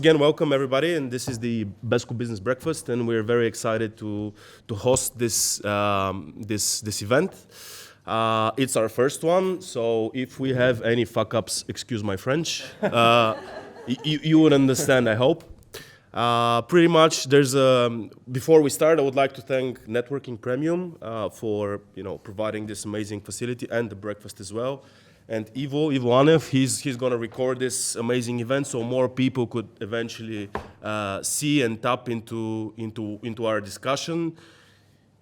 Again, welcome everybody, and this is the Besco Business Breakfast, and we're very excited to host this event. It's our first one, so if we have any fuck ups, excuse my French. You would understand, I hope. Pretty much, before we start, I would like to thank Networking Premium for providing this amazing facility and the breakfast as well. And Ivo Anev, he's going to record this amazing event so more people could eventually see and tap into our discussion,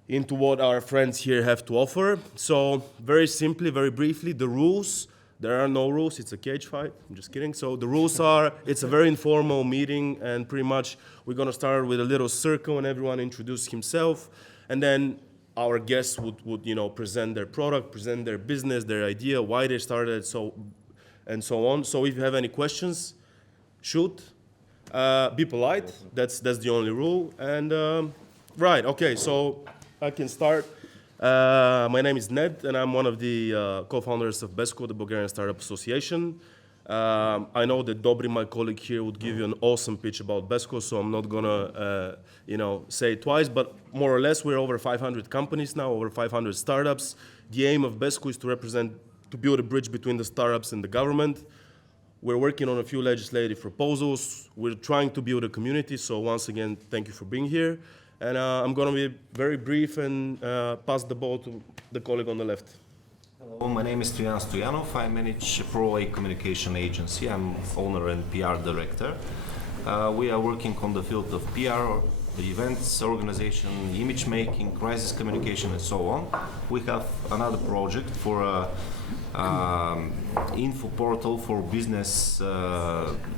into what our friends here have to offer. So very simply, very briefly, the rules. There are no rules. It's a cage fight. I'm just kidding. So the rules are, it's a very informal meeting, and pretty much we're going to start with a little circle and everyone introduce himself. And then our guests would present their product, present their business, their idea, why they started, and so on. So if you have any questions, shoot. Be polite. That's the only rule. And right, okay. So I can start. My name is Ned, and I'm one of the co-founders of Besco, the Bulgarian Startup Association. I know that Dobry, my colleague here, would give you an awesome pitch about Besco, so I'm not gonna, say it twice. But more or less, we're over 500 companies now, over 500 startups. The aim of Besco is to build a bridge between the startups and the government. We're working on a few legislative proposals. We're trying to build a community. So once again, thank you for being here. And I'm gonna be very brief and pass the ball to the colleague on the left. Hello, my name is Stoyan Stoyanov. I manage ProA Communication Agency. I'm owner and PR director. We are working on the field of PR, the events organization, image making, crisis communication, and so on. We have another project for info portal for business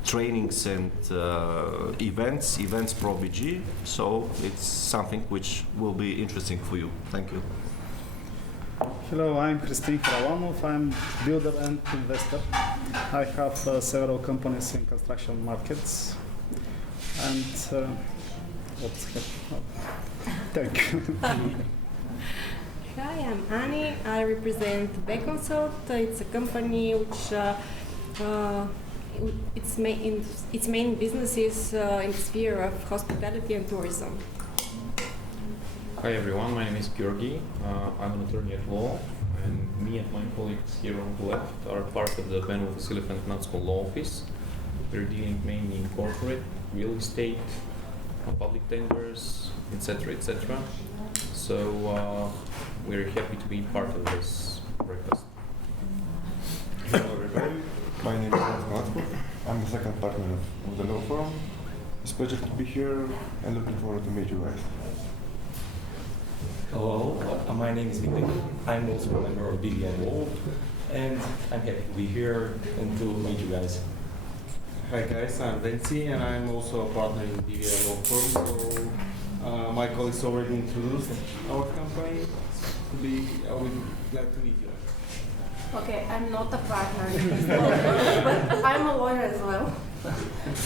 trainings and events Pro BG. So it's something which will be interesting for you. Thank you. Hello, I'm Christine Karalamov. I'm builder and investor. I have several companies in construction markets. And thank you. Hi, I'm Ani. I represent Beconsult. It's a company which its main business is in the sphere of hospitality and tourism. Hi everyone, my name is Georgi. I'm an attorney at law, and me and my colleagues here on the left are part of the Ben Vasiliev and Knatsko Law Office. We're dealing mainly in corporate, real estate, public tenders, etc., etc. So we're happy to be part of this breakfast. Hello everybody, my name is Knatsko. I'm the second partner of the law firm. It's a pleasure to be here and looking forward to meet you guys. Hello, my name is Viktor. I'm also a member of BBB Law, and I'm happy to be here and to meet you guys. Hi guys, I'm Venci, and I'm also a partner in BBB Law Firm. So my colleagues already introduced our company. I would be glad to meet you. Okay, I'm not a partner in this law firm, but I'm a lawyer as well.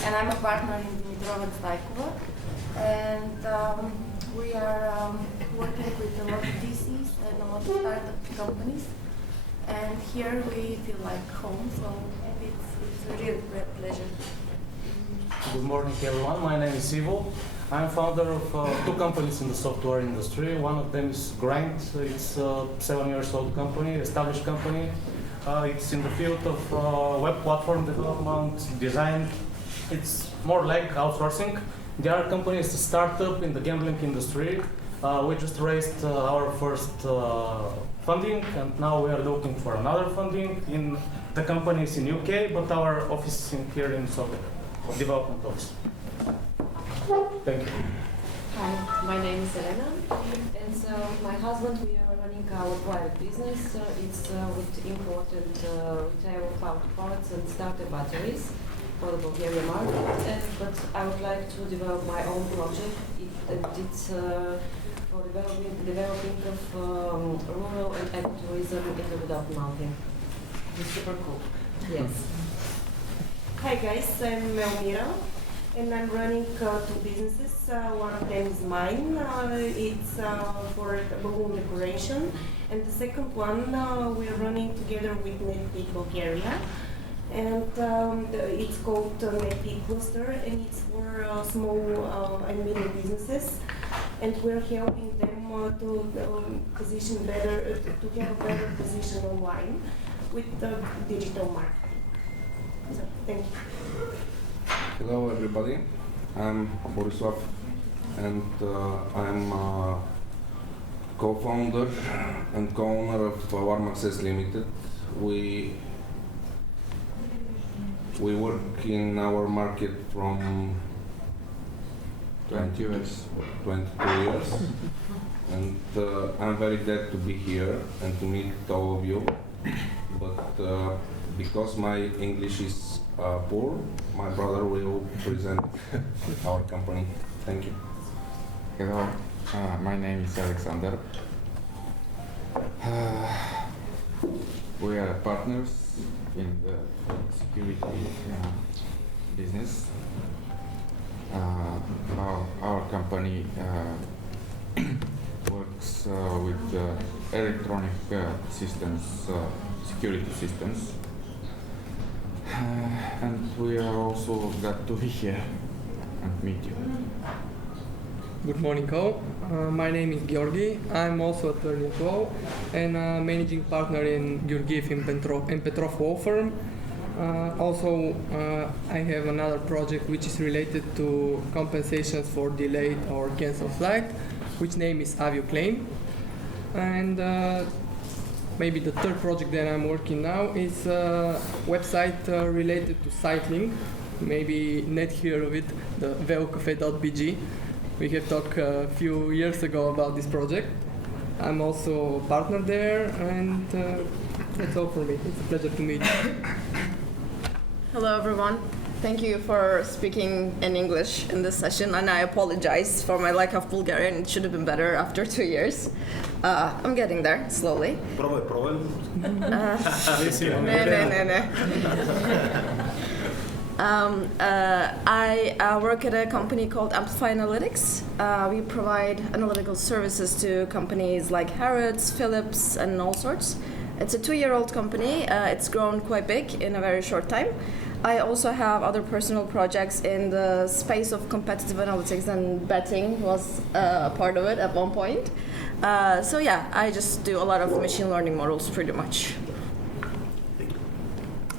And I'm a partner in Dimitrov and Stajkova. And we are working with a lot of VCs and a lot of startup companies. And here we feel like home, so it's a real great pleasure. Good morning everyone, my name is Ivo. I'm founder of two companies in the software industry. One of them is Grind. It's a 7 years old company, established company. It's in the field of web platform development, design. It's more like outsourcing. The other company is a startup in the gambling industry. We just raised our first funding, and now we are looking for another funding. The company is in UK, but our office is here in Sofia, development office. Thank you. Hi, my name is Elena, and so my husband, we are running our private business. It's with imported retail power parts and starter batteries for the Bulgarian market. But I would like to develop my own project. It's for developing of rural and ecotourism in the Rudolf Mountain. It's super cool. Yes. Hi guys, I'm Elmira, and I'm running two businesses. One of them is mine. It's for balloon decoration, and the second one we're running together with Bulgaria. and it's called Net Cluster, and it's for small and medium businesses, and we're helping them to position better, to have a better position online with digital marketing. So, thank you. Hello everybody, I'm Borislav and I'm co-founder and co-owner of Warm Access Limited. We work in our market from 22 years and I'm very glad to be here and to meet all of you, but because my English is poor, my brother will present our company. Thank you. Hello, my name is Alexander. We are partners in the security business. Our company works with electronic systems, security systems. And we are also glad to be here and meet you. Good morning all. My name is Georgi. I'm also attorney at law and managing partner in Georgiev and Petrov law firm. I have another project which is related to compensations for delayed or cancelled flight, which name is AvioClaim. And maybe the third project that I'm working now is a website related to cycling. Maybe Net heard of it, the veocafe.bg. We have talked a few years ago about this project. I'm also a partner there, and that's all for me. It's a pleasure to meet you. Hello everyone. Thank you for speaking in English in this session, and I apologize for my lack of Bulgarian. It should have been better after 2 years. I'm getting there, slowly. Пробвай. I work at a company called Amplify Analytics. We provide analytical services to companies like Harrods, Philips, and all sorts. It's a 2-year-old company. It's grown quite big in a very short time. I also have other personal projects in the space of competitive analytics, and betting was a part of it at one point. So yeah, I just do a lot of machine learning models pretty much.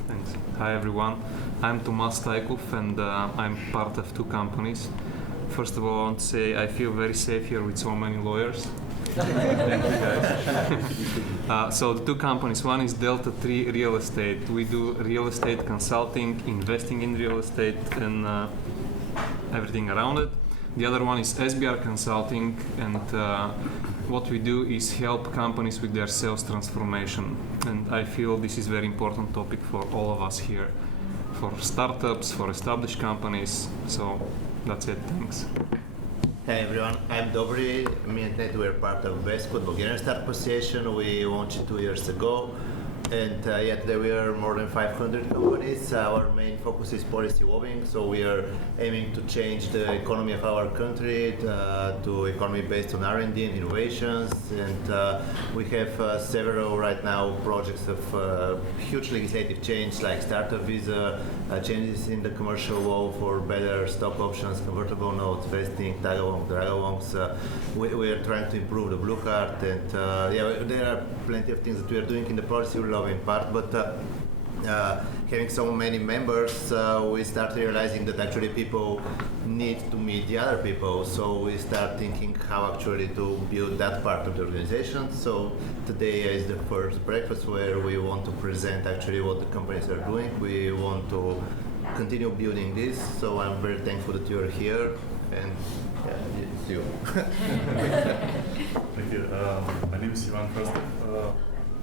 Thanks. Hi everyone. I'm Tomas Stajkov and I'm part of 2 companies. First of all, I want to say I feel very safe here with so many lawyers. Thank you guys. So the 2 companies, one is Delta 3 Real Estate. We do real estate consulting, investing in real estate and everything around it. The other one is SBR Consulting, and what we do is help companies with their sales transformation. And I feel this is a very important topic for all of us here. For startups, for established companies. So that's it. Thanks. Hey everyone, I'm Dobry. Me and Ned were part of Besco, Bulgarian Startup Association. We launched it 2 years ago. And today we are more than 500 companies. Our main focus is policy lobbying, so we are aiming to change the economy of our country to economy based on R&D and innovations. And we have several right now projects of huge legislative change, like startup visa, changes in the commercial law for better stock options, convertible notes, vesting, tag-alongs. We are trying to improve the blue card, and there are plenty of things that we are doing in the policy lobbying part, but having so many members, we start realizing that actually people need to meet the other people, so we start thinking how actually to build that part of the organization. So today is the first breakfast where we want to present actually what the companies are doing. We want to continue building this, so I'm very thankful that you're here, and it's you. Thank you. My name is Ivan Krastov.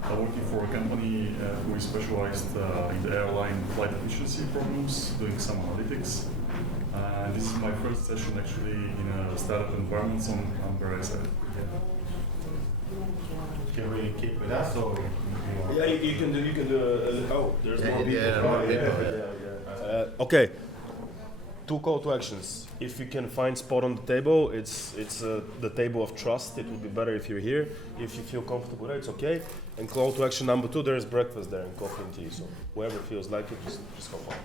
I'm working for a company who is specialized in the airline flight efficiency problems, doing some analytics. This is my first session actually in a startup environment, so I'm very excited. Can we keep with us or? Yeah, you can do. There's more people. Okay. 2 call to actions. If you can find spot on the table, it's the table of trust. It would be better if you're here. If you feel comfortable there, it's okay. And call to action number 2, there's breakfast there and coffee and tea. So whoever feels like it, just come on.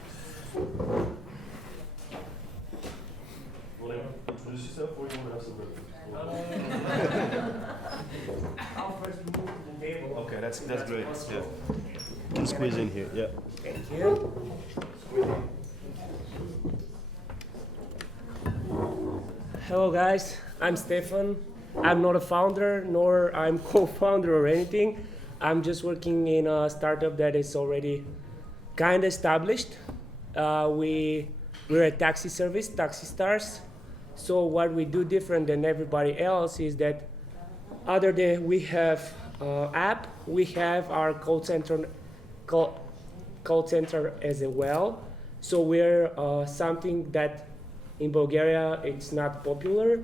Want to introduce yourself or you want to have some breakfast? I'll first move to the table. Okay, that's great. Yeah. Can squeeze in here. Yeah. Thank you. Hello guys, I'm Stefan. I'm not a founder, nor I'm co-founder or anything. I'm just working in a startup that is already kind of established. We're a taxi service, Taxi Stars. So what we do different than everybody else is that other than we have app, we have our call center as well. So we're something that in Bulgaria it's not popular,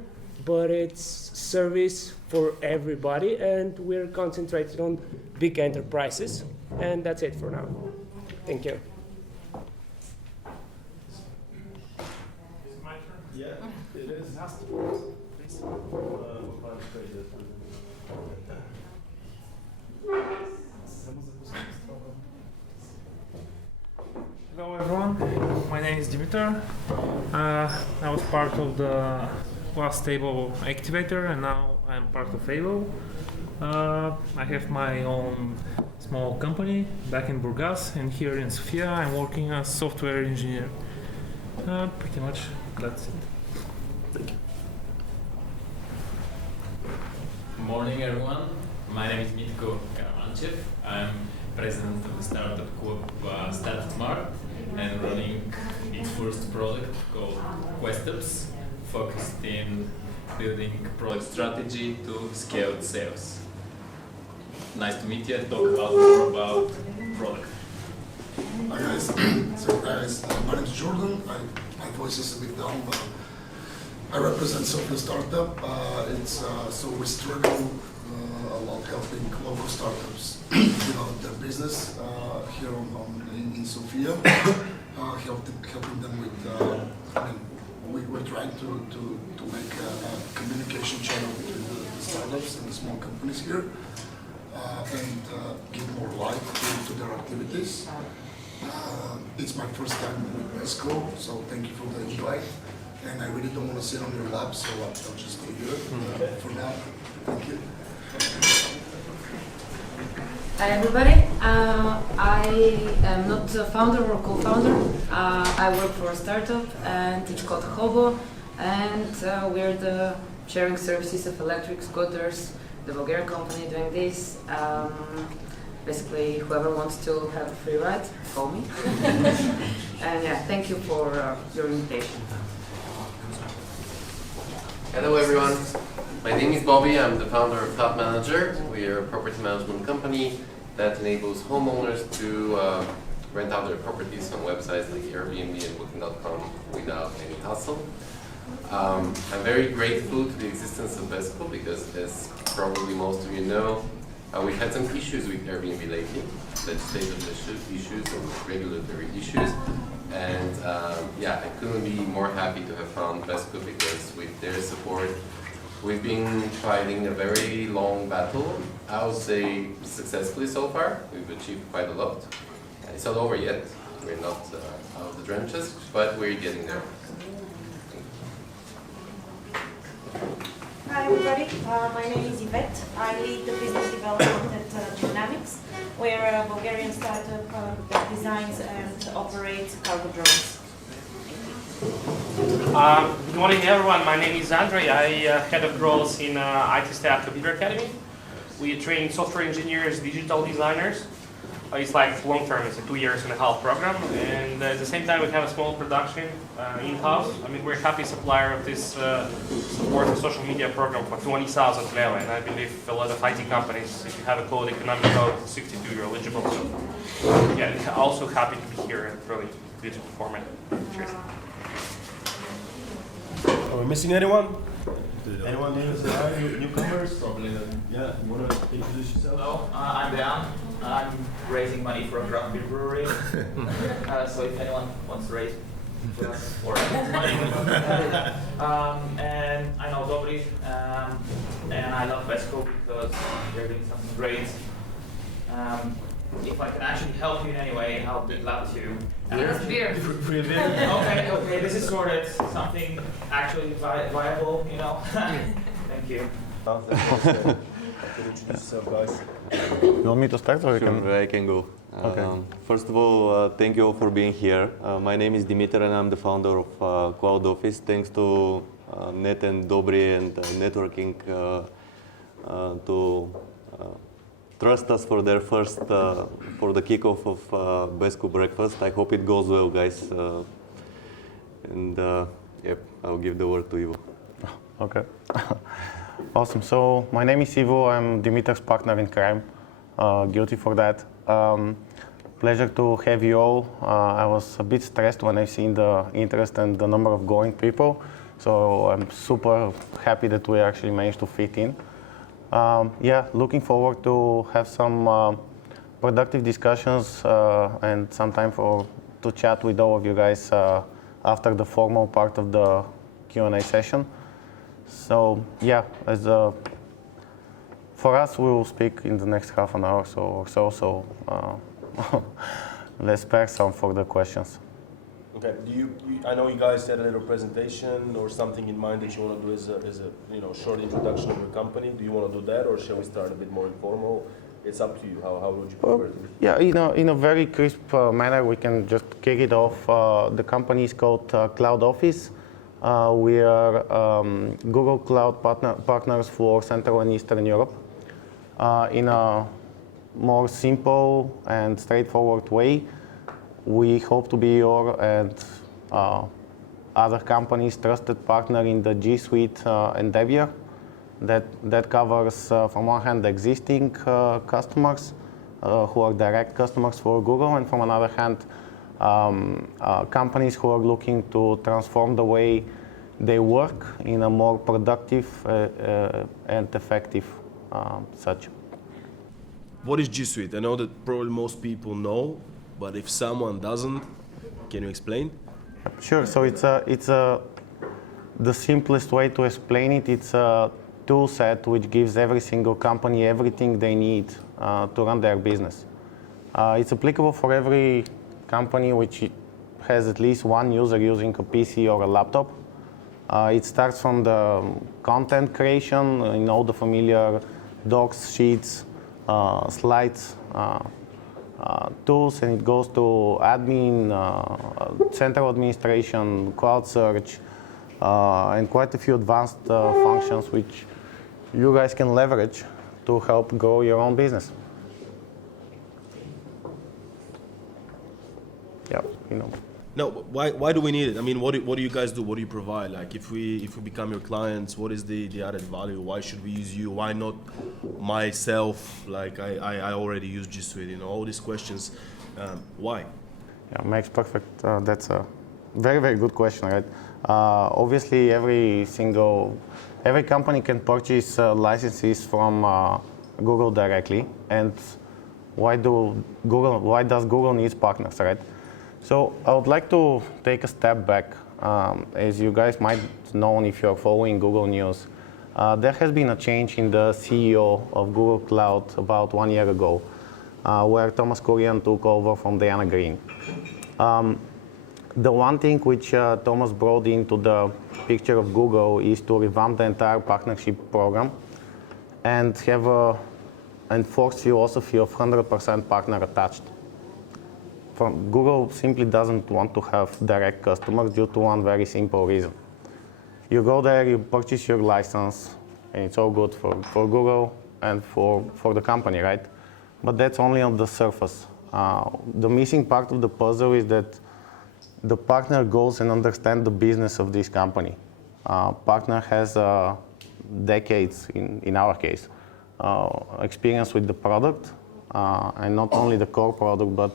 but it's service for everybody, and we're concentrated on big enterprises. And that's it for now. Thank you. Yeah, it is. Hello everyone, my name is Dimitar. I was part of the last table activator and now I'm part of Avo. I have my own small company back in Burgas, and here in Sofia I'm working as software engineer. Pretty much that's it. Thank you. Good morning everyone, my name is Mitko Karamanchev. I'm president of the startup club Startup Mart and running its first project called QuestUps, focused in building product strategy to scaled sales. Nice to meet you and talk about more about product. Hi guys, my name is Jordan. My voice is a bit down, but I represent Sofia Startup. So we struggle a lot helping local startups develop their business here in Sofia, helping them with. We're trying to make a communication channel between the startups and the small companies here, and give more life to their activities. It's my first time with Besco, so thank you for the invite. And I really don't want to sit on your lap, so I'll just stay here for now. Thank you. Hi everybody, I am not a founder or co-founder. I work for a startup and it's called Hobo, and we're the sharing services of electric scooters, the Bulgarian company doing this. Basically, whoever wants to have a free ride, call me. And yeah, thank you for your invitation. Hello everyone, my name is Bobby. I'm the founder of Top Manager. We are a property management company that enables homeowners to rent out their properties on websites like Airbnb and Booking.com without any hassle. I'm very grateful to the existence of Besco because, as probably most of you know, we've had some issues with Airbnb lately, legislative issues and regulatory issues. And yeah, I couldn't be more happy to have found Besco because with their support, we've been fighting a very long battle. I would say successfully so far. We've achieved quite a lot. It's not over yet. We're not out of the trenches, but we're getting there. Hi everybody, my name is Yvette. I lead the business development at Dynamics. We're a Bulgarian startup that designs and operates cargo drones. Good morning everyone, my name is Andrei. I head of growth in IT Staff Computer Academy. We train software engineers, digital designers. It's like long term, it's a 2.5 years program, and at the same time we have a small production in-house. I mean, we're a happy supplier of this support and social media program for 20,000 leva, and I believe a lot of IT companies, if you have a code, economic code 62, you're eligible. So yeah, also happy to be here and really beautiful format. Cheers. Are we missing anyone? Anyone newcomers? Probably not. Yeah, you want to introduce yourself? Hello, I'm Dan. I'm raising money for a craft beer brewery. So if anyone wants to raise for us or money, and I know Dobry, and I love Besco because they're doing something great. If I can actually help you in any way, I'll be glad to. Beer. Free beer. Okay, this is sorted. Something actually viable, you know. Thank you. Can you introduce yourself, guys? You want me to start or you can? Sure, I can go. Okay. First of all, thank you all for being here. My name is Dimitar and I'm the founder of Cloud Office. Thanks to Net and Dobry and Networking to trust us for their first, for the kickoff of Besco breakfast. I hope it goes well, guys. Yep, I'll give the word to Ivo. Okay. Awesome. So my name is Ivo. I'm Dimitar's partner in crime. Guilty for that. Pleasure to have you all. I was a bit stressed when I seen the interest and the number of going people. So I'm super happy that we actually managed to fit in. Yeah, looking forward to have some productive discussions and some time to chat with all of you guys after the formal part of the Q&A session. So yeah, for us, we will speak in the next half an hour or so. So let's spare some for the questions. Okay. I know you guys had a little presentation or something in mind that you want to do as a short introduction of your company. Do you want to do that, or shall we start a bit more informal? It's up to you. How would you prefer to? Yeah, in a very crisp manner, we can just kick it off. The company is called Cloud Office. We are Google Cloud partners for Central and Eastern Europe. In a more simple and straightforward way, we hope to be your and other companies' trusted partner in the G Suite endeavor. That covers, from one hand, existing customers who are direct customers for Google, and from another hand, companies who are looking to transform the way they work in a more productive and effective such. What is G Suite? I know that probably most people know, but if someone doesn't, can you explain? Sure. So it's the simplest way to explain it. It's a tool set which gives every single company everything they need to run their business. It's applicable for every company which has at least one user using a PC or a laptop. It starts from the content creation in all the familiar docs, sheets, slides, tools, and it goes to admin, central administration, cloud search, and quite a few advanced functions which you guys can leverage to help grow your own business. Yeah, No, why do we need it? I mean, what do you guys do? What do you provide? Like, if we become your clients, what is the added value? Why should we use you? Why not myself? Like, I already use G Suite. All these questions. Why? Yeah, makes perfect. That's a very, very good question, right? Obviously, every company can purchase licenses from Google directly, and why does Google need partners, right? So I would like to take a step back. As you guys might know if you're following Google News, there has been a change in the CEO of Google Cloud about 1 year ago, where Thomas Kurian took over from Diana Green. The one thing which Thomas brought into the picture of Google is to revamp the entire partnership program and have an enforced philosophy of 100% partner attached. Google simply doesn't want to have direct customers due to one very simple reason. You go there, you purchase your license, and it's all good for Google and for the company, right? But that's only on the surface. The missing part of the puzzle is that the partner goes and understands the business of this company. Partner has decades, in our case, experience with the product, and not only the core product, but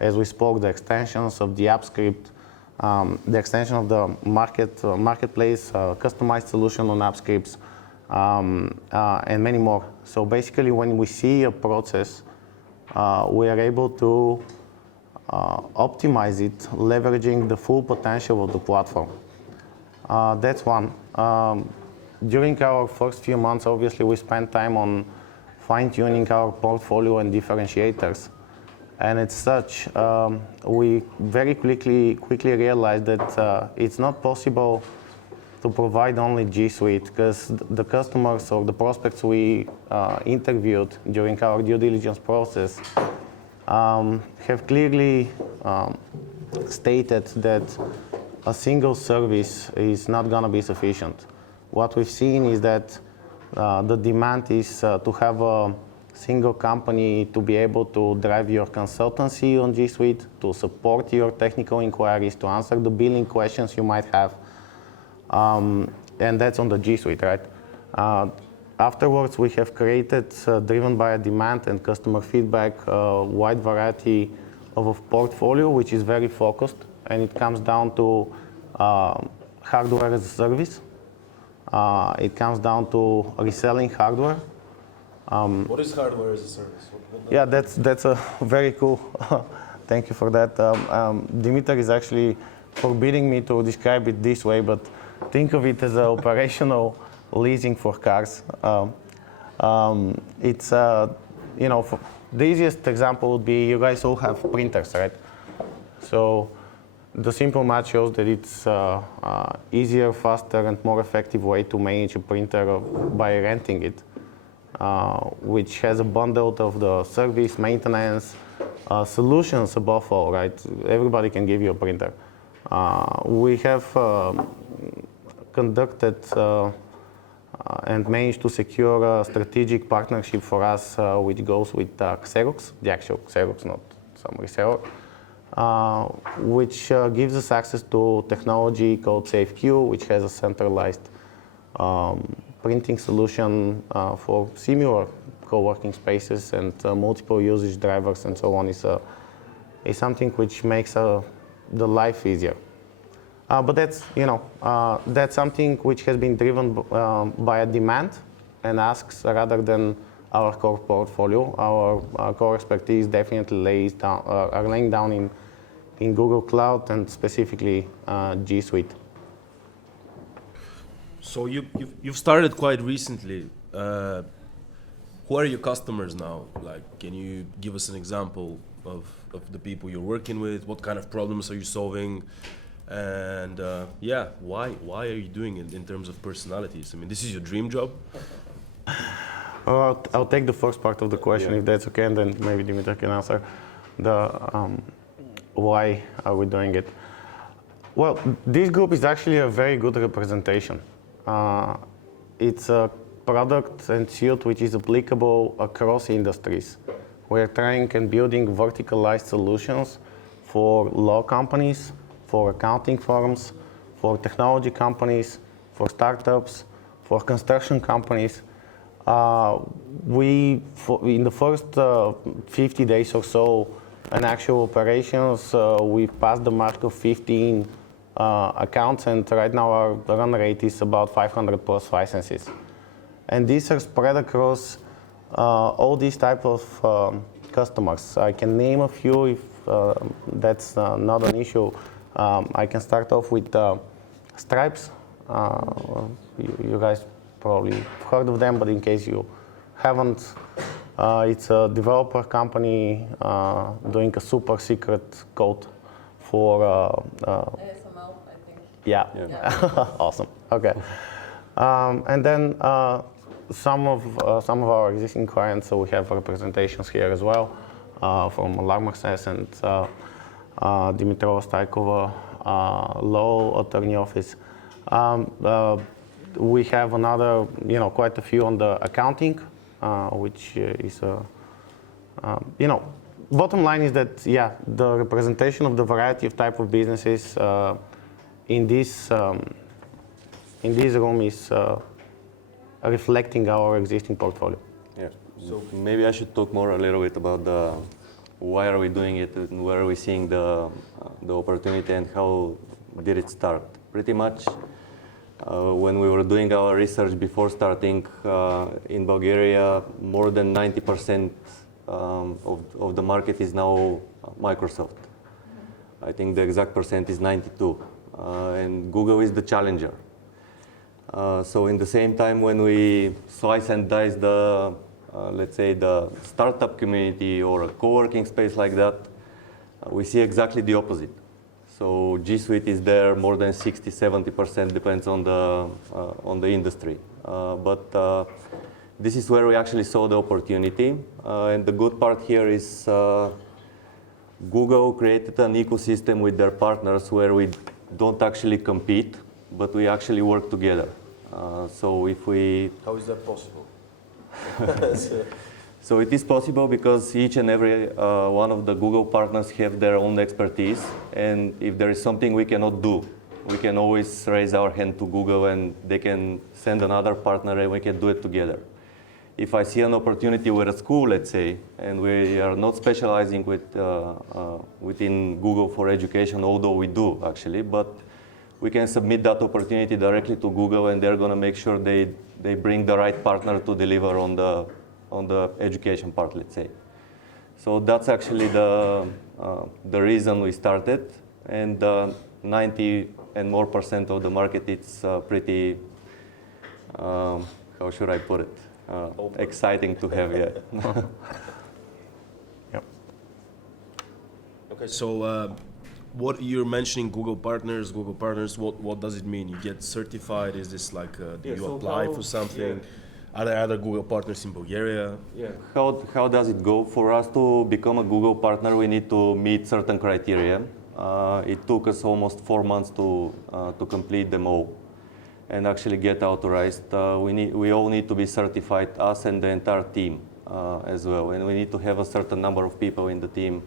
as we spoke, the extensions of the app script, the extension of the marketplace, customized solution on app scripts, and many more. So basically, when we see a process, we are able to optimize it, leveraging the full potential of the platform. That's one. During our first few months, obviously, we spent time on fine-tuning our portfolio and differentiators. And as such, we very quickly realized that it's not possible to provide only G Suite, because the customers or the prospects we interviewed during our due diligence process have clearly stated that a single service is not going to be sufficient. What we've seen is that the demand is to have a single company to be able to drive your consultancy on G Suite, to support your technical inquiries, to answer the billing questions you might have. And that's on the G Suite, right? Afterwards, we have created, driven by a demand and customer feedback, a wide variety of a portfolio, which is very focused, and it comes down to hardware as a service. It comes down to reselling hardware. What is hardware as a service? Yeah, that's a very cool. Thank you for that. Dimitar is actually forbidding me to describe it this way, but think of it as an operational leasing for cars. It's the easiest example would be you guys all have printers, right? So the simple math shows that it's easier, faster, and more effective way to manage a printer by renting it, which has a bundle of the service, maintenance, solutions above all, right? Everybody can give you a printer. We have conducted and managed to secure a strategic partnership for us, which goes with Xerox, the actual Xerox, not some reseller, which gives us access to technology called SafeQ, which has a centralized printing solution for similar co-working spaces and multiple usage drivers and so on. Is something which makes the life easier. But that's something which has been driven by a demand and asks rather than our core portfolio. Our core expertise definitely are laying down in Google Cloud and specifically G Suite. So you've started quite recently. Who are your customers now? Like, can you give us an example of the people you're working with? What kind of problems are you solving? And why are you doing it in terms of personalities? I mean, this is your dream job? I'll take the first part of the question, if that's okay, and then maybe Dimitar can answer the why are we doing it. Well, this group is actually a very good representation. It's a product and suite which is applicable across industries. We're trying and building verticalized solutions for law companies, for accounting firms, for technology companies, for startups, for construction companies. In the first 50 days or so in actual operations, we passed the mark of 15 accounts, and right now our run rate is about 500 plus licenses. And these are spread across all these type of customers. I can name a few if that's not an issue. I can start off with Stripes. You guys probably heard of them, but in case you haven't, it's a developer company doing a super secret code for ASML, I think. Yeah. Awesome. Okay. And then some of our existing clients, so we have representations here as well from Alarm Access and Dimitrova Staikova Law Attorney Office. We have another, quite a few on the accounting, which is bottom line is that, the representation of the variety of type of businesses in this room is reflecting our existing portfolio. Yeah. So maybe I should talk more a little bit about why are we doing it and where are we seeing the opportunity and how did it start. Pretty much when we were doing our research before starting in Bulgaria, more than 90% of the market is now Microsoft. I think the exact percent is 92, and Google is the challenger. So in the same time when we slice and dice the let's say, the startup community or a co-working space like that, we see exactly the opposite. So G Suite is there more than 60-70%, depends on the industry. But this is where we actually saw the opportunity. And the good part here is Google created an ecosystem with their partners where we don't actually compete, but we actually work together. So if we... How is that possible? So it is possible because each and every one of the Google partners have their own expertise, and if there is something we cannot do, we can always raise our hand to Google and they can send another partner and we can do it together. If I see an opportunity with a school, let's say, and we are not specializing within Google for education, although we do actually, but we can submit that opportunity directly to Google and they're going to make sure they bring the right partner to deliver on the education part, let's say. So that's actually the reason we started, and 90% and more of the market, it's pretty, how should I put it, exciting to have, yeah. Yep. Okay, so what you're mentioning, Google partners, what does it mean? You get certified? Is this like, do you apply for something? Yeah. Are there other Google partners in Bulgaria? Yeah. How does it go? For us to become a Google partner, we need to meet certain criteria. It took us almost 4 months to complete them all and actually get authorized. We all need to be certified, us and the entire team as well. And we need to have a certain number of people in the team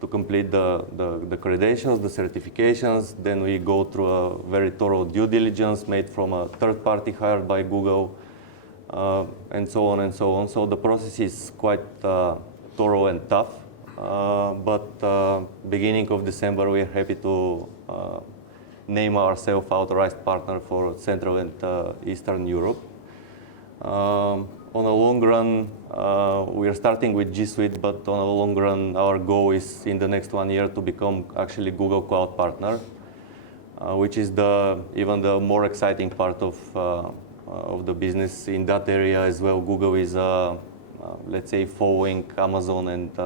to complete the credentials, the certifications. Then we go through a very thorough due diligence made from a third party hired by Google. And so on and so on. So the process is quite thorough and tough. But beginning of December, we are happy to name ourselves authorized partner for Central and Eastern Europe. On a long run, we are starting with G Suite, but on a long run, our goal is in the next 1 year to become actually Google Cloud partner, which is even the more exciting part of the business in that area as well. Google is, let's say, following Amazon and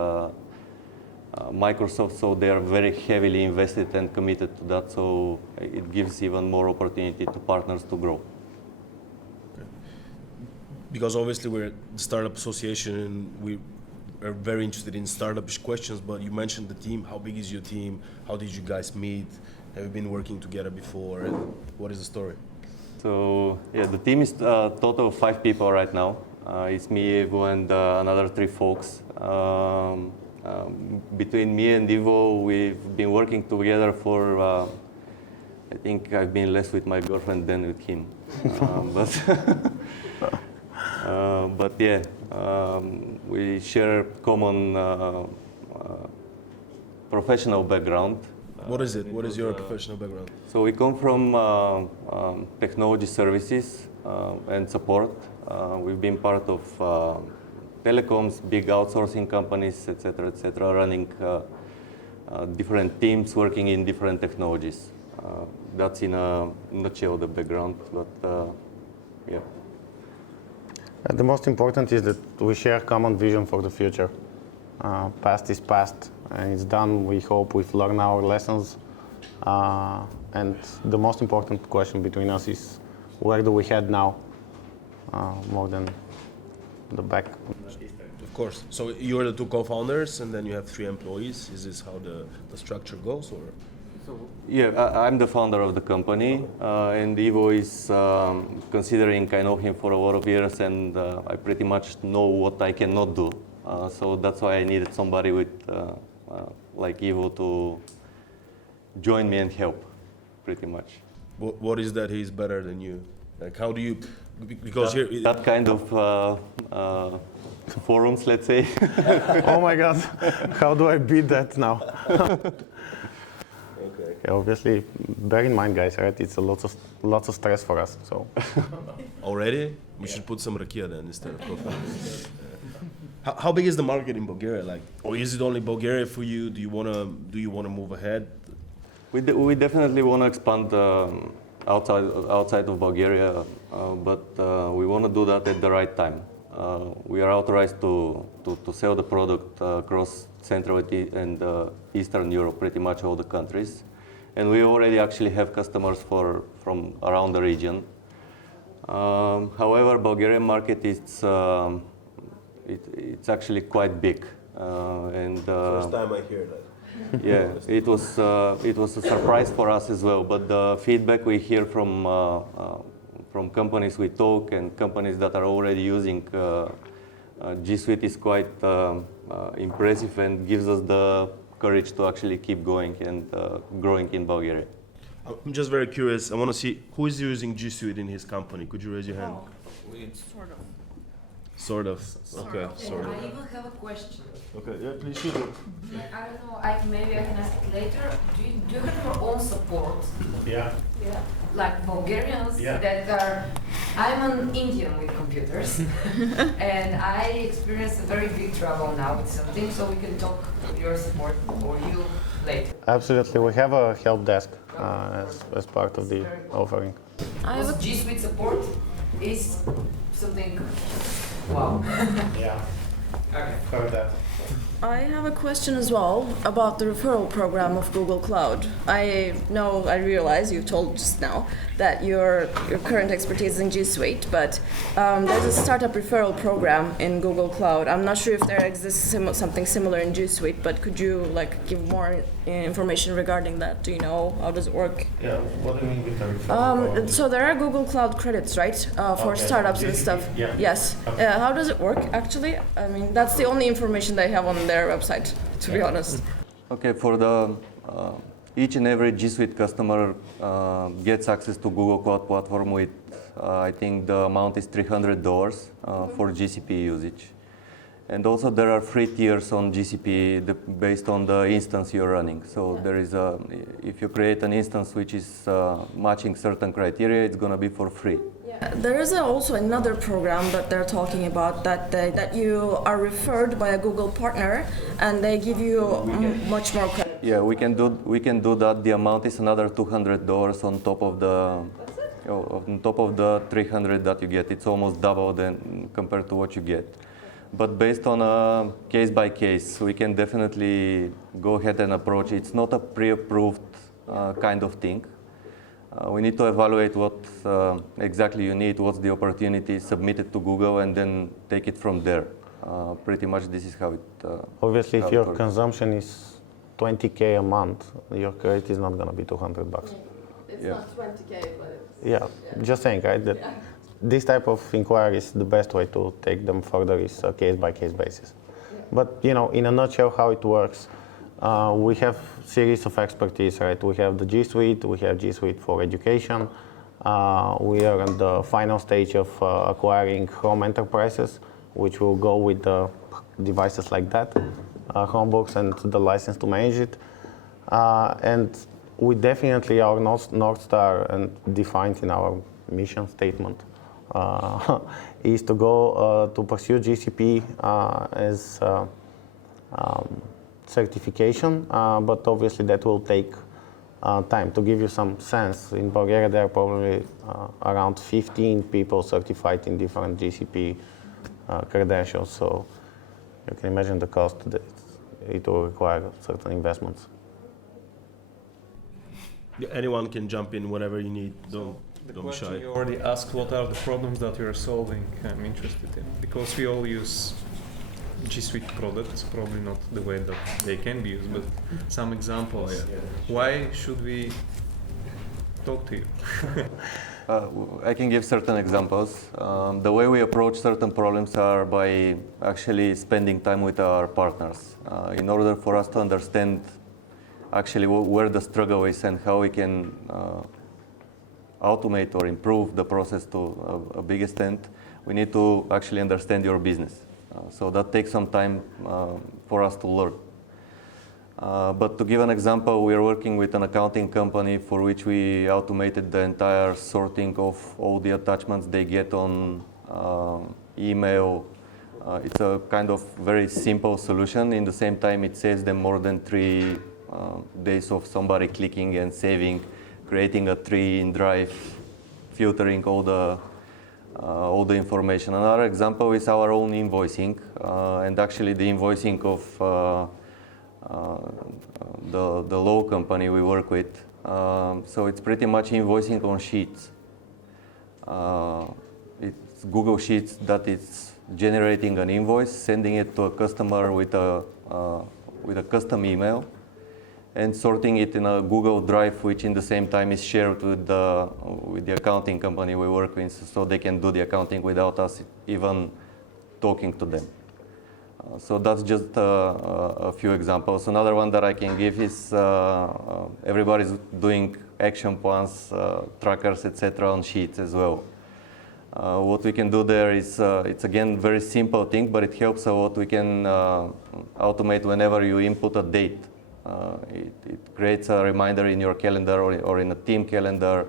Microsoft, so they are very heavily invested and committed to that. So it gives even more opportunity to partners to grow. Okay. Because obviously we're the Startup Association and we are very interested in startup-ish questions, but you mentioned the team. How big is your team? How did you guys meet? Have you been working together before? And what is the story? So yeah, the team is a total of 5 people right now. It's me, Ivo, and another 3 folks. Between me and Ivo, we've been working together for, I think I've been less with my girlfriend than with him. But yeah, we share common professional background. What is it? What is your professional background? So we come from technology services and support. We've been part of telecoms, big outsourcing companies, etc., running different teams working in different technologies. That's in a nutshell the background, but yeah. The most important is that we share common vision for the future. Past is past, and it's done. We hope we've learned our lessons. And the most important question between us is, where do we head now, more than the back? Of course. So you're the 2 co-founders, and then you have 3 employees. Is this how the structure goes, or? Yeah, I'm the founder of the company, and Ivo is considering I know him for a lot of years, and I pretty much know what I cannot do. So that's why I needed somebody with like Ivo to join me and help, pretty much. What is that he's better than you? Like, how do you? Because that kind of forums, let's say. Oh my God, how do I beat that now? Okay. Yeah, obviously, bear in mind, guys, right? It's lots of stress for us. So. Already, we should put some rakia then instead of coffee. How big is the market in Bulgaria? Like, or is it only Bulgaria for you? Do you wanna move ahead? We definitely want to expand outside of Bulgaria, but we want to do that at the right time. we are authorized to sell the product across Central and Eastern Europe, pretty much all the countries. And we already actually have customers from around the region. However, Bulgarian market it's actually quite big. First time I hear that. Yeah, it was a surprise for us as well. But the feedback we hear from companies we talk and companies that are already using G Suite is quite impressive and gives us the courage to actually keep going and growing in Bulgaria. I'm just very curious. I want to see who is using G Suite in his company. Could you raise your hand? Sort of. Sort of. Okay. Sort of. I even have a question. Okay. Yeah, please shoot it. I don't know. Maybe I can ask it later. Do you have your own support? Yeah. Yeah. Like Bulgarians that are. I'm an Indian with computers, and I experienced a very big trouble now with something. So we can talk with your support or you later. Absolutely, we have a help desk as part of the offering. Because G Suite support is something. Wow. Yeah. Okay. Heard that. I have a question as well about the referral program of Google Cloud. I realize you told just now that your current expertise is in G Suite, but there's a startup referral program in Google Cloud. I'm not sure if there exists something similar in G Suite, but could you give more information regarding that? Do you know how does it work? Yeah. What do you mean with the referral? So there are Google Cloud credits, right, for startups and stuff. Yeah. Yes. Okay. How does it work actually? I mean, that's the only information they have on their website, to be honest. Okay, for the each and every G Suite customer gets access to Google Cloud Platform with I think the amount is $300 for GCP usage. And also there are free tiers on GCP based on the instance you're running. So there is if you create an instance which is matching certain criteria, it's going to be for free. There is also another program that they're talking about that you are referred by a Google partner and they give you much more credit. Yeah, we can do that. The amount is another $200 on top of the 300 that you get. It's almost double than compared to what you get. But based on a case by case, we can definitely go ahead and approach it. It's not a pre-approved kind of thing. We need to evaluate what exactly you need, what's the opportunity, submit it to Google, and then take it from there. Pretty much this is how it Obviously, if your consumption is $20K a month, your credit is not going to be $200. It's not 20K, but it's... Yeah, just saying, right? That this type of inquiries, the best way to take them further is a case-by-case basis. But, in a nutshell, how it works, we have series of expertise, right? We have the G Suite, we have G Suite for education. We are in the final stage of acquiring home enterprises, which will go with devices like that, Chromebooks and the license to manage it. And we definitely, our North Star and defined in our mission statement, is to go to pursue GCP as certification, but obviously that will take time. To give you some sense, in Bulgaria there are probably around 15 people certified in different GCP credentials, so you can imagine the cost that it will require certain investments. Anyone can jump in whenever you need. Don't be question shy. you already asked, what are the problems that you are solving? I'm interested in, because we all use G Suite products, probably not the way that they can be used, but some examples. Why should we talk to you? I can give certain examples. The way we approach certain problems are by actually spending time with our partners in order for us to understand actually where the struggle is and how we can automate or improve the process to a big extent. We need to actually understand your business. So that takes some time for us to learn. But to give an example, we are working with an accounting company for which we automated the entire sorting of all the attachments they get on email. It's a kind of very simple solution. In the same time, it saves them more than 3 days of somebody clicking and saving, creating a tree in Drive, filtering all the all the information. Another example is our own invoicing, and actually the invoicing of the law company we work with. So it's pretty much invoicing on sheets. It's Google Sheets that it's generating an invoice, sending it to a customer with a custom email, and sorting it in a Google Drive, which in the same time is shared with the accounting company we work with, so they can do the accounting without us even talking to them. So that's just a few examples. Another one that I can give is everybody's doing action plans, trackers, etc. on Sheets as well. What we can do there is, it's again very simple thing, but it helps a lot. We can automate whenever you input a date. It creates a reminder in your calendar or in a team calendar,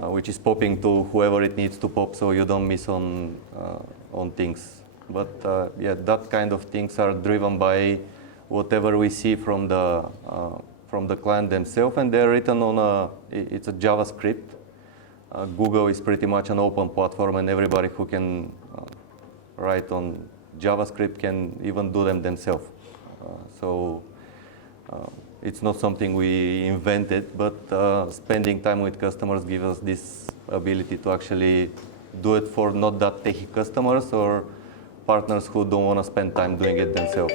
which is popping to whoever it needs to pop, so you don't miss on things. But yeah, that kind of things are driven by whatever we see from the client themselves, and they're written on it's a JavaScript. Google is pretty much an open platform, and everybody who can write on JavaScript can even do them themselves. So it's not something we invented, but spending time with customers gives us this ability to actually do it for not that techy customers or partners who don't want to spend time doing it themselves.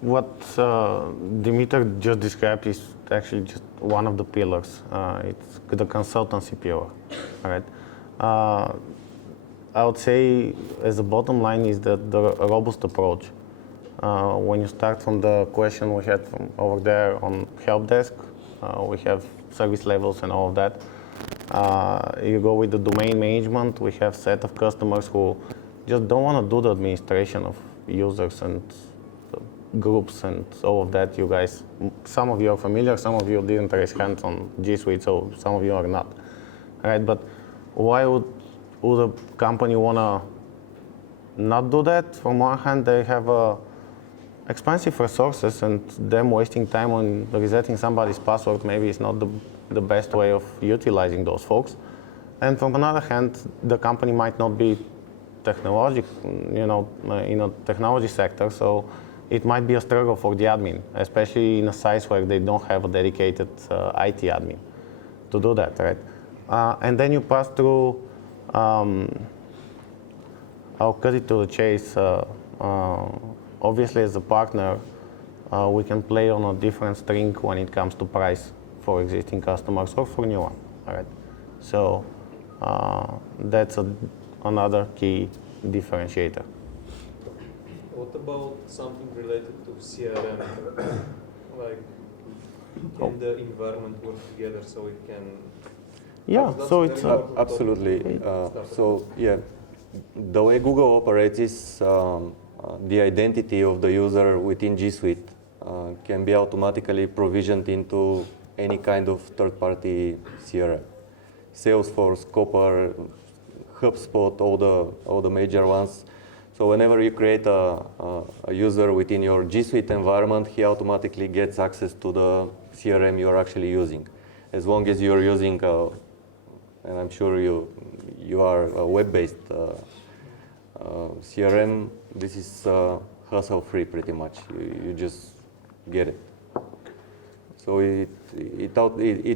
What Dimitar just described is actually just one of the pillars. It's the consultancy pillar. All right. I would say, as the bottom line, is that the robust approach. When you start from the question we had from over there on help desk, we have service levels and all of that. You go with the domain management. We have set of customers who just don't want to do the administration of users and groups and all of that. You guys, some of you are familiar, some of you didn't raise hands on G Suite, so some of you are not. All right, but why would a company want to not do that? From one hand, they have expensive resources, and them wasting time on resetting somebody's password maybe is not the best way of utilizing those folks. And from another hand, the company might not be technological, in a technology sector, so it might be a struggle for the admin, especially in a size where they don't have a dedicated IT admin to do that, right? And then you pass through, I'll cut it to the chase. Obviously, as a partner, we can play on a different string when it comes to price for existing customers or for new one, all right? So that's another key differentiator. What about something related to CRM? Like, can the environment work together so it can? Yeah, so it's absolutely. So yeah, the way Google operates is the identity of the user within G Suite can be automatically provisioned into any kind of third-party CRM. Salesforce, Copper, HubSpot, all the major ones. So whenever you create a user within your G Suite environment, he automatically gets access to the CRM you're actually using. As long as you're using, and I'm sure you are a web-based CRM, this is hassle-free pretty much. You just get it. So it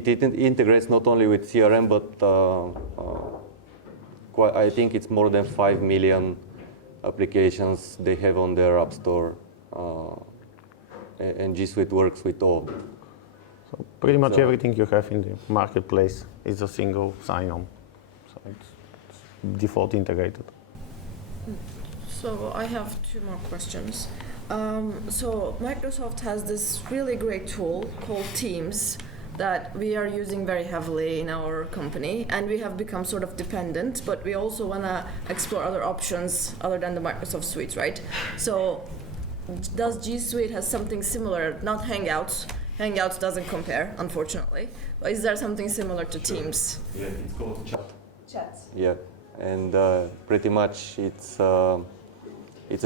integrates not only with CRM, but I think it's more than 5 million applications they have on their App Store, and G Suite works with all. So pretty much everything you have in the marketplace is a single sign-on. So it's default integrated. So I have two more questions. So Microsoft has this really great tool called Teams that we are using very heavily in our company, and we have become sort of dependent, but we also want to explore other options other than the Microsoft suites, right? So does G Suite has something similar, not Hangouts? Hangouts doesn't compare, unfortunately, but is there something similar to Teams? Yeah, it's called Chat. Chats. Yeah, and pretty much it's a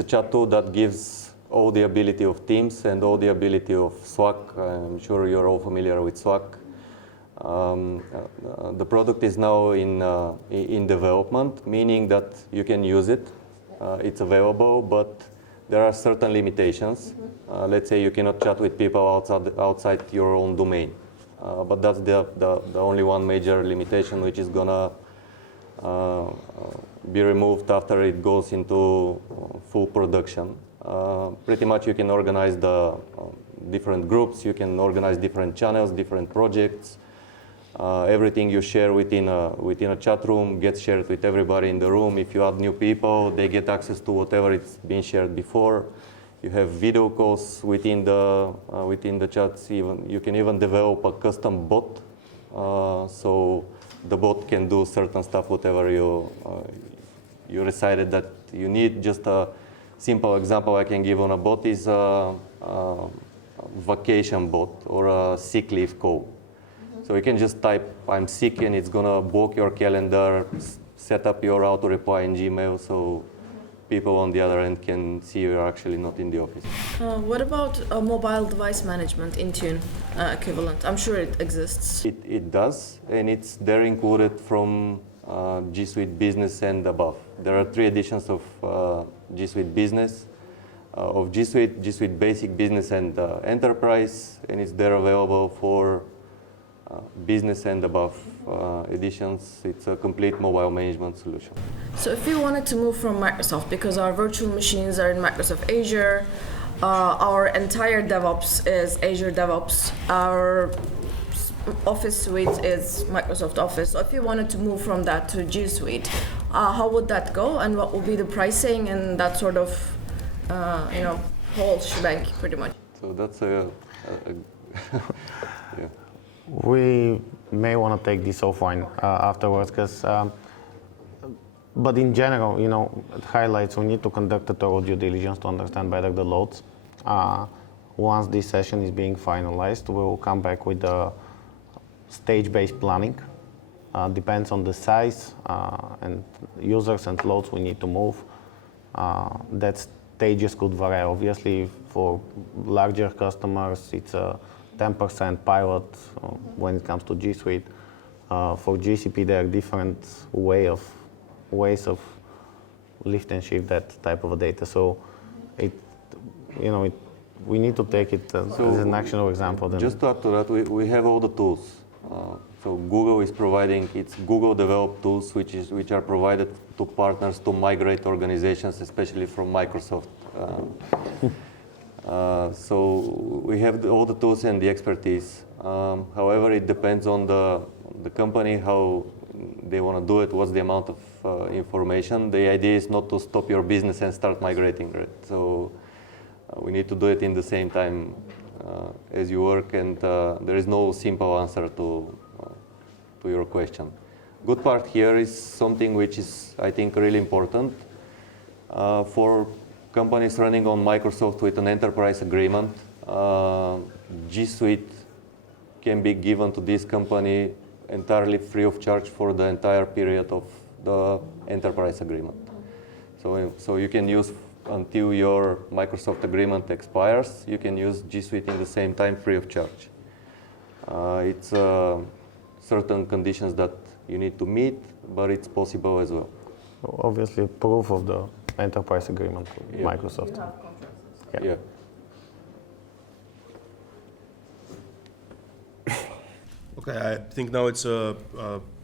chat tool that gives all the ability of Teams and all the ability of Slack. I'm sure you're all familiar with Slack. The product is now in development, meaning that you can use it. It's available, but there are certain limitations. Let's say you cannot chat with people outside your own domain. But that's the only one major limitation, which is gonna be removed after it goes into full production. Pretty much you can organize the different groups, you can organize different channels, different projects. Everything you share within a chat room gets shared with everybody in the room. If you add new people, they get access to whatever it's been shared before. You have video calls within the chats. Even you can even develop a custom bot, so the bot can do certain stuff, whatever you decided that you need. Just a simple example I can give on a bot is a vacation bot or a sick leave call. So you can just type, I'm sick, and it's gonna block your calendar, set up your auto reply in Gmail, so people on the other end can see you're actually not in the office. What about mobile device management, Intune equivalent? I'm sure it exists. It does, and it's there included from G Suite Business and above. There are 3 editions of G Suite Business, of G Suite Basic, Business, and Enterprise, and it's there available for business and above editions. It's a complete mobile management solution. So if we wanted to move from Microsoft, because our virtual machines are in Microsoft Azure, our entire DevOps is Azure DevOps, our Office suite is Microsoft Office. So if you wanted to move from that to G Suite, how would that go, and what would be the pricing and that sort of whole shebang, pretty much? So that's yeah. We may want to take this offline afterwards, because, but in general, it highlights we need to conduct a thorough due diligence to understand better the loads. Once this session is being finalized, we will come back with the stage-based planning. Depends on the size and users and loads we need to move. That stages could vary. Obviously, for larger customers, it's a 10% pilot when it comes to G Suite. For GCP, there are different ways of lift and shift that type of data. So we need to take it as an actionable example. Just to add to that, we have all the tools. So Google is providing its Google developed tools, which are provided to partners to migrate organizations, especially from Microsoft. So we have all the tools and the expertise. However, it depends on the company, how they want to do it, what's the amount of information. The idea is not to stop your business and start migrating, right? So we need to do it in the same time as you work, and there is no simple answer to your question. Good part here is something which is, I think, really important for companies running on Microsoft with an enterprise agreement. G Suite can be given to this company entirely free of charge for the entire period of the enterprise agreement. So you can use until your Microsoft agreement expires, you can use G Suite in the same time free of charge. It's certain conditions that you need to meet, but it's possible as well. Obviously, proof of the enterprise agreement with Microsoft. Yeah. Okay, I think now it's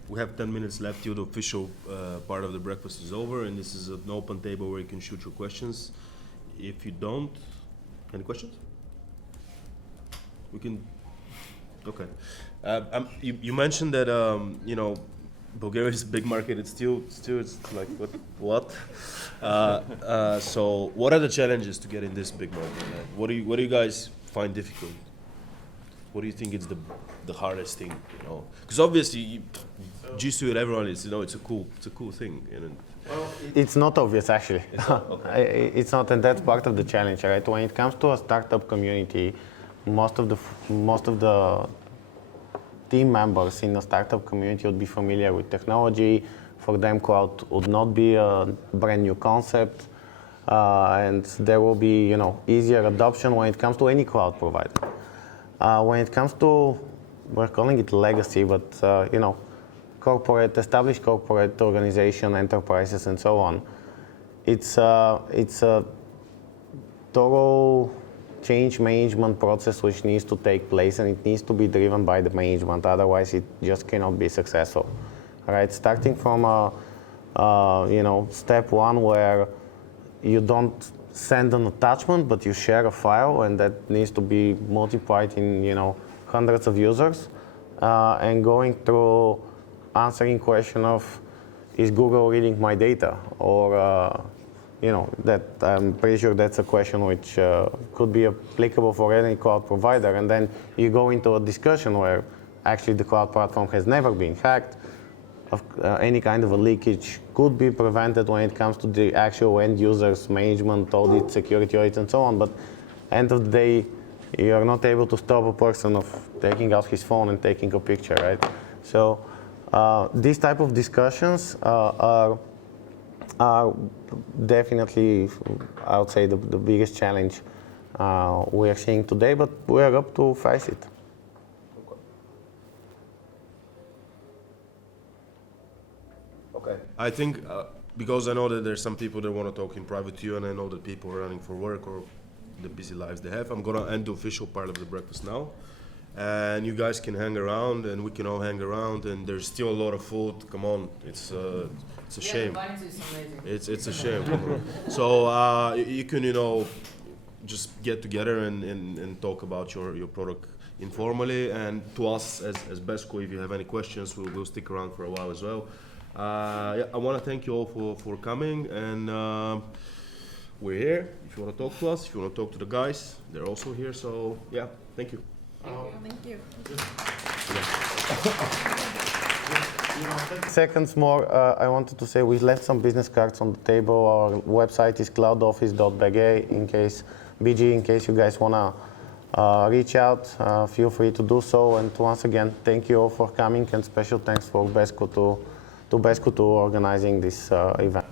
we have 10 minutes left till the official part of the breakfast is over, and this is an open table where you can shoot your questions. If you don't, any questions? We can. Okay. You mentioned that Bulgaria is a big market. It's still it's like what? So what are the challenges to get in this big market? What do you guys find difficult? What do you think is the hardest thing? Because obviously G Suite, everyone is it's a cool thing. Well, it's not obvious actually. It's not, and that's part of the challenge, right? When it comes to a startup community, most of the team members in a startup community would be familiar with technology. For them, cloud would not be a brand new concept, and there will be easier adoption when it comes to any cloud provider. When it comes to we're calling it legacy, but established corporate organization, enterprises, and so on. It's a thorough change management process which needs to take place, and it needs to be driven by the management. Otherwise, it just cannot be successful. All right, starting from step one where you don't send an attachment, but you share a file, and that needs to be multiplied in hundreds of users, and going through answering question of, is Google reading my data, or that I'm pretty sure that's a question which could be applicable for any cloud provider. And then you go into a discussion where actually the cloud platform has never been hacked. Any kind of a leakage could be prevented when it comes to the actual end users, management, audit, security audit, and so on. But end of the day, you are not able to stop a person of taking out his phone and taking a picture, right? So these type of discussions are definitely, I would say, the biggest challenge we are seeing today, but we are up to face it. Okay. I think, because I know that there's some people that want to talk in private to you, and I know that people are running for work or the busy lives they have, I'm going to end the official part of the breakfast now. And you guys can hang around, and we can all hang around, and there's still a lot of food. Come on, it's a shame. It's a shame. So you can just get together and talk about your product informally. And to us as Besco, if you have any questions, we'll stick around for a while as well. I want to thank you all for coming, and we're here. If you want to talk to us, if you want to talk to the guys, they're also here. So yeah, thank you. Thank you. Seconds more, I wanted to say we left some business cards on the table. Our website is cloudoffice.bg in case you guys want to reach out, feel free to do so. And once again, thank you all for coming, and special thanks for Besco to organizing this event.